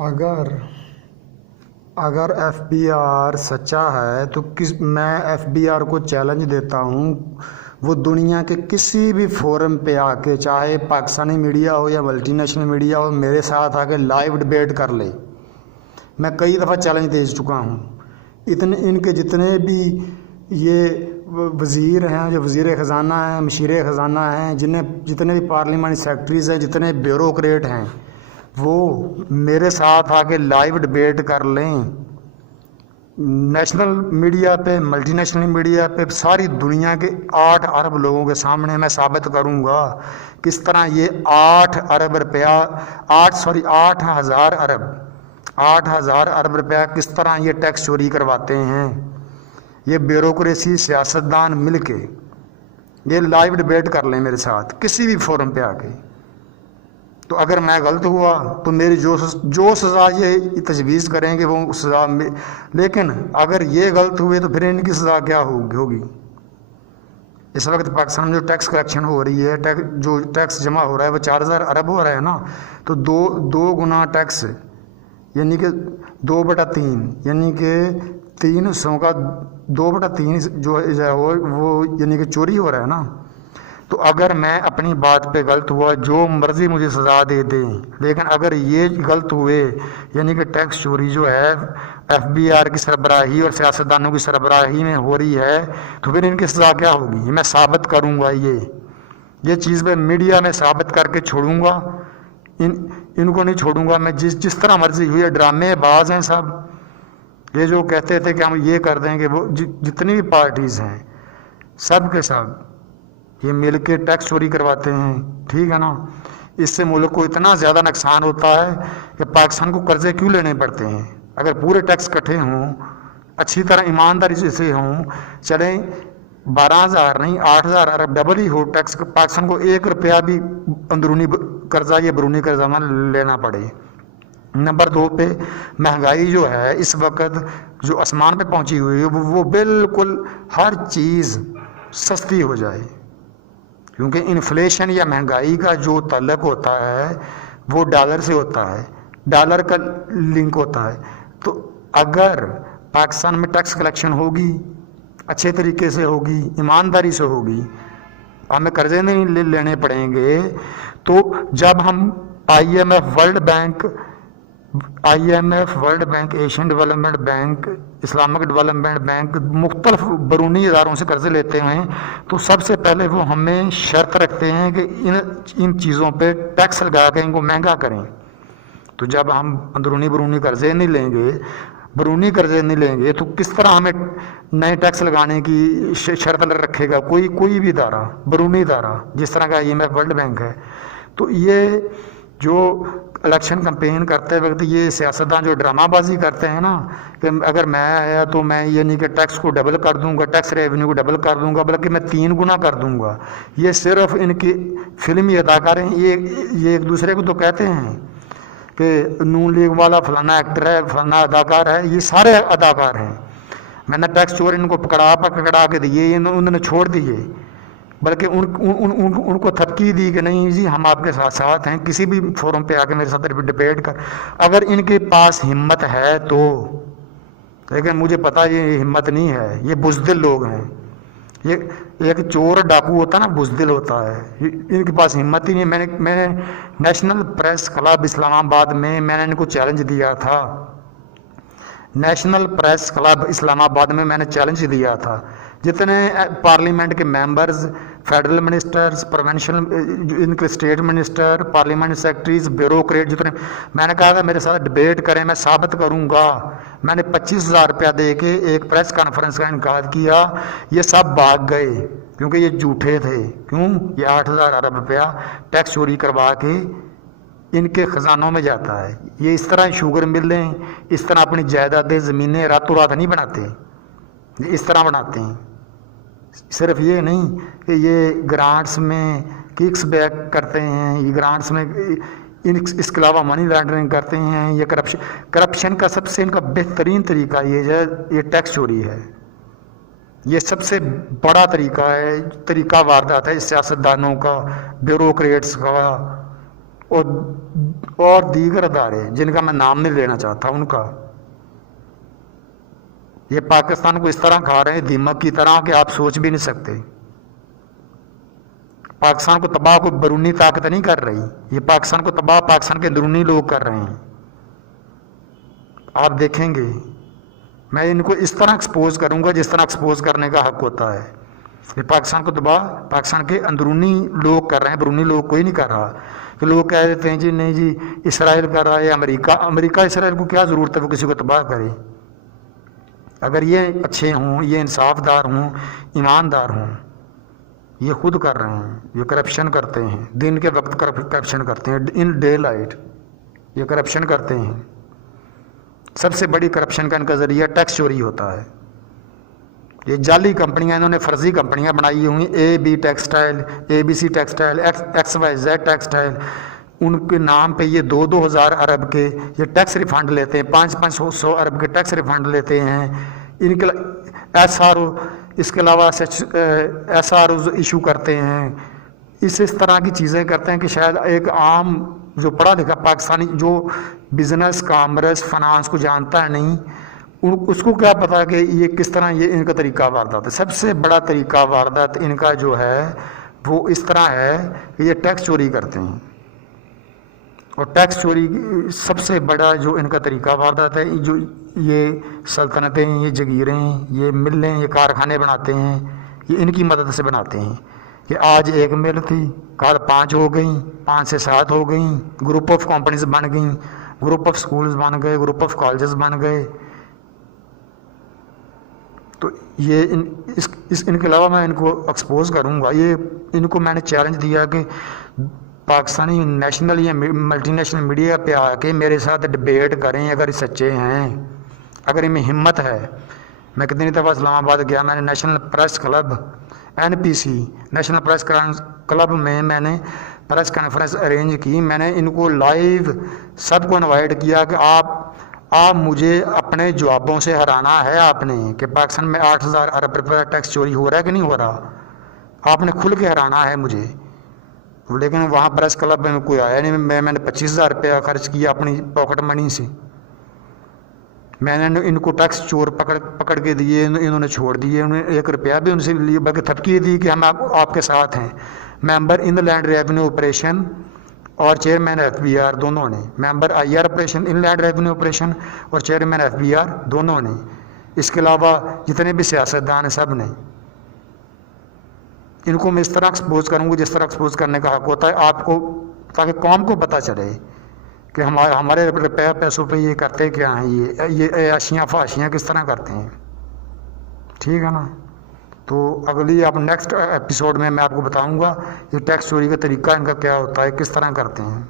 अगर अगर एफबीआर सच्चा है तो मैं एफबीआर को चैलेंज देता हूँ। वो दुनिया के किसी भी फोरम पे आके, चाहे पाकिस्तानी मीडिया हो या मल्टीनेशनल मीडिया हो, मेरे साथ आके लाइव डिबेट कर ले। मैं कई दफ़ा चैलेंज दे चुका हूँ। इनके जितने भी ये वज़ीर हैं, जो वज़ीर ख़ज़ाना हैं, मशीर ख़ज़ाना हैं, जितने भी पार्लियामेंट सेक्रेटरीज़ हैं, जितने ब्यूरोक्रेट हैं, वो मेरे साथ आके लाइव डिबेट कर लें। नेशनल मीडिया पे, मल्टीनेशनल मीडिया पे, सारी दुनिया के 8 अरब लोगों के सामने मैं साबित करूंगा किस तरह ये 8,000 अरब रुपया किस तरह ये टैक्स चोरी करवाते हैं। ये ब्यूरोक्रेसी सियासतदान मिलके ये लाइव डिबेट कर लें मेरे साथ किसी भी फोरम पे आके। तो अगर मैं गलत हुआ तो मेरी जो सज़ा ये तजवीज़ करेंगे वो सज़ा लेकिन अगर ये गलत हुए तो फिर इनकी सज़ा क्या होगी। इस वक्त पाकिस्तान में जो टैक्स कलेक्शन हो रही है, जो टैक्स जमा हो रहा है वो 4,000 अरब हो रहा है ना, तो दो गुना टैक्स यानी कि 2/3 यानी कि 3 हिस्सों का 2/3 जो है वो यानी कि चोरी हो रहा है ना। तो अगर मैं अपनी बात पे गलत हुआ, जो मर्ज़ी मुझे सज़ा दे दें, लेकिन अगर ये गलत हुए यानी कि टैक्स चोरी जो है एफबीआर की सरबराही और सियासतदानों की सरबराही में हो रही है, तो फिर इनकी सज़ा क्या होगी। मैं साबित करूँगा, ये चीज़ मैं मीडिया में साबित करके छोड़ूंगा। इनको नहीं छोड़ूंगा मैं। जिस तरह मर्जी हुई है, ड्रामेबाज हैं सब। ये जो कहते थे कि हम ये कर देंगे, वो जितनी भी पार्टीज़ हैं सब के सब ये मिल के टैक्स चोरी करवाते हैं, ठीक है ना। इससे मुल्क को इतना ज़्यादा नुकसान होता है कि पाकिस्तान को कर्जे क्यों लेने पड़ते हैं। अगर पूरे टैक्स इकट्ठे हों, अच्छी तरह ईमानदारी से हों, चलें 12,000 नहीं 8,000 अरब डबल ही हो टैक्स, पाकिस्तान को 1 रुपया भी अंदरूनी कर्जा या बरूनी कर्जा ना लेना पड़े। नंबर 2 पे महंगाई जो है इस वक्त जो आसमान पे पहुंची हुई है, वो बिल्कुल हर चीज़ सस्ती हो जाए, क्योंकि इन्फ्लेशन या महंगाई का जो तल्लक होता है वो डॉलर से होता है, डॉलर का लिंक होता है। तो अगर पाकिस्तान में टैक्स कलेक्शन होगी, अच्छे तरीके से होगी, ईमानदारी से होगी, हमें कर्जे नहीं लेने पड़ेंगे, तो जब हम IMF, world bank, Asian development bank, Islamic development bank, मुख्तलिफ बरूनी इदारों से कर्जे लेते हैं, तो सबसे पहले वो हमें शर्त रखते हैं कि इन चीज़ों पे टैक्स लगा के इनको महंगा करें। तो जब हम अंदरूनी बरूनी कर्जे नहीं लेंगे तो किस तरह हमें नए टैक्स लगाने की शर्त रखेगा कोई भी इदारा, बरूनी इदारा जिस तरह का IMF, वर्ल्ड बैंक है। तो ये जो इलेक्शन कैंपेन करते वक्त ये सियासतदान जो ड्रामाबाजी करते हैं ना, कि अगर मैं आया तो मैं ये नहीं कि टैक्स को डबल कर दूंगा, टैक्स रेवेन्यू को डबल कर दूंगा, बल्कि मैं 3 गुना कर दूंगा। ये सिर्फ इनकी फिल्मी अदाकार हैं। ये एक दूसरे को तो कहते हैं कि नून लीग वाला फलाना एक्टर है, फलाना अदाकार है, ये सारे अदाकार हैं। मैंने टैक्स चोर इनको पकड़ा के दिए, उन्होंने छोड़ दिए, बल्कि उनको थपकी दी कि नहीं जी हम आपके साथ हैं, किसी भी फोरम पे आके मेरे साथ डिबेट कर। अगर इनके पास हिम्मत है तो, लेकिन मुझे पता ये हिम्मत नहीं है, ये बुज़दिल लोग हैं। ये एक चोर डाकू होता है ना, बुज़दिल होता है, इनके पास हिम्मत ही नहीं। मैंने नेशनल प्रेस क्लब इस्लामाबाद में मैंने इनको चैलेंज दिया था। नेशनल प्रेस क्लब इस्लामाबाद में मैंने चैलेंज दिया था। जितने पार्लियामेंट के मेंबर्स, फेडरल मिनिस्टर्स, प्रोविंशियल, इनके state minister, parliament secretaries, bureaucrat, जितने, मैंने कहा था मेरे साथ डिबेट करें, मैं साबित करूंगा। मैंने 25,000 रुपया दे के एक प्रेस कॉन्फ्रेंस का इनकार किया, ये सब भाग गए क्योंकि ये झूठे थे। क्यों? ये 8,000 अरब रुपया टैक्स चोरी करवा के इनके ख़जानों में जाता है। ये इस तरह शुगर मिलें, इस तरह अपनी जायदादें, ज़मीनें रातों रात नहीं बनाते, ये इस तरह बनाते हैं। सिर्फ ये नहीं कि ये ग्रांट्स में किक्स बैक करते हैं, ये ग्रांट्स में इसके अलावा मनी लॉन्ड्रिंग करते हैं। ये करप्शन का सबसे इनका बेहतरीन तरीका ये टैक्स चोरी है। ये सबसे बड़ा तरीका वारदात है सियासतदानों का, ब्यूरोक्रेट्स का, اور دیگر ادارے جن کا میں نام نہیں لینا چاہتا ان کا، یہ پاکستان کو اس طرح کھا رہے ہیں دیمک کی طرح کہ آپ سوچ بھی نہیں سکتے۔ پاکستان کو تباہ کو بیرونی طاقت نہیں کر رہی، یہ پاکستان کو تباہ پاکستان کے اندرونی لوگ کر رہے ہیں۔ آپ دیکھیں گے میں ان کو اس طرح ایکسپوز کروں گا جس طرح ایکسپوز کرنے کا حق ہوتا ہے۔ یہ پاکستان کو تباہ پاکستان کے اندرونی لوگ کر رہے ہیں، بیرونی لوگ کوئی نہیں کر رہا۔ تو لوگ کہہ دیتے ہیں جی نہیں جی اسرائیل کر رہا ہے، امریکہ اسرائیل کو کیا ضرورت ہے وہ کسی کو تباہ کرے؟ اگر یہ اچھے ہوں، یہ انصاف دار ہوں، ایماندار ہوں، یہ خود کر رہے ہیں، یہ کرپشن کرتے ہیں، دن کے وقت کرپشن کرتے ہیں، ان ڈے لائٹ یہ کرپشن کرتے ہیں۔ سب سے بڑی کرپشن کا ان کا ذریعہ ٹیکس چوری ہوتا ہے۔ یہ جعلی کمپنیاں انہوں نے فرضی کمپنیاں بنائی ہوئی، A B textile, A B C textile, X Y Z textile, ان کے نام پہ یہ 2,000 ارب کے یہ ٹیکس ریفنڈ لیتے ہیں، 500 ارب کے ٹیکس ریفنڈ لیتے ہیں۔ ان کے ایس آر او، اس کے علاوہ ایس آر اوز ایشو کرتے ہیں، اس طرح کی چیزیں کرتے ہیں کہ شاید ایک عام جو پڑھا لکھا پاکستانی جو بزنس کامرس فنانس کو جانتا ہے نہیں، اس کو کیا پتا کہ یہ کس طرح یہ ان کا طریقہ واردات ہے۔ سب سے بڑا طریقہ واردات ان کا جو ہے وہ اس طرح ہے کہ یہ ٹیکس چوری کرتے ہیں، اور ٹیکس چوری سب سے بڑا جو ان کا طریقہ واردات ہے، جو یہ سلطنتیں، یہ جگیریں، یہ ملیں، یہ کارخانے بناتے ہیں، یہ ان کی مدد سے بناتے ہیں کہ آج ایک مل تھی، کل 5 ہو گئیں، 5 سے 7 ہو گئیں، گروپ آف کمپنیز بن گئیں، گروپ آف سکولز بن گئے، گروپ آف کالجز بن گئے۔ تو یہ ان کے علاوہ میں ان کو ایکسپوز کروں گا۔ یہ ان کو میں نے چیلنج دیا کہ پاکستانی نیشنل یا ملٹی نیشنل میڈیا پہ آ کے میرے ساتھ ڈبیٹ کریں اگر سچے ہیں، اگر ان میں ہمت ہے۔ میں کتنی دفعہ اسلام آباد گیا، میں نے national press club NPC national press club میں نے پریس کانفرنس ارینج کی۔ میں نے ان کو لائیو سب کو انوائٹ کیا کہ آپ مجھے اپنے جوابوں سے ہرانا ہے آپ نے کہ پاکستان میں 8,000 ارب روپے ٹیکس چوری ہو رہا ہے کہ نہیں ہو رہا، آپ نے کھل کے ہرانا ہے مجھے۔ لیکن وہاں پریس کلب میں کوئی آیا نہیں، میں نے 25,000 روپیہ خرچ کیا اپنی پاکٹ منی سے۔ میں نے ان کو ٹیکس چور پکڑ کے دیے، انہوں نے چھوڑ دیے، انہوں نے 1 روپیہ بھی ان سے لیے، بلکہ تھپکی دی کہ ہم آپ کے ساتھ ہیں۔ ممبر ان لینڈ ریونیو آپریشن اور چیئرمین FBR دونوں نے، ممبر IR operation in land revenue operation اور چیئرمین FBR دونوں نے، اس کے علاوہ جتنے بھی سیاستدان ہیں سب نے۔ ان کو میں اس طرح ایکسپوز کروں گا جس طرح ایکسپوز کرنے کا حق ہوتا ہے آپ کو، تاکہ قوم کو پتہ چلے کہ ہمارے روپے پیسوں پہ یہ کرتے کیا ہیں، یہ عیاشیاں فحاشیاں کس طرح کرتے ہیں۔ ٹھیک ہے نا؟ تو اگلی نیکسٹ ایپیسوڈ میں آپ کو بتاؤں گا یہ ٹیکس چوری کا طریقہ ان کا کیا ہوتا ہے، کس طرح کرتے ہیں۔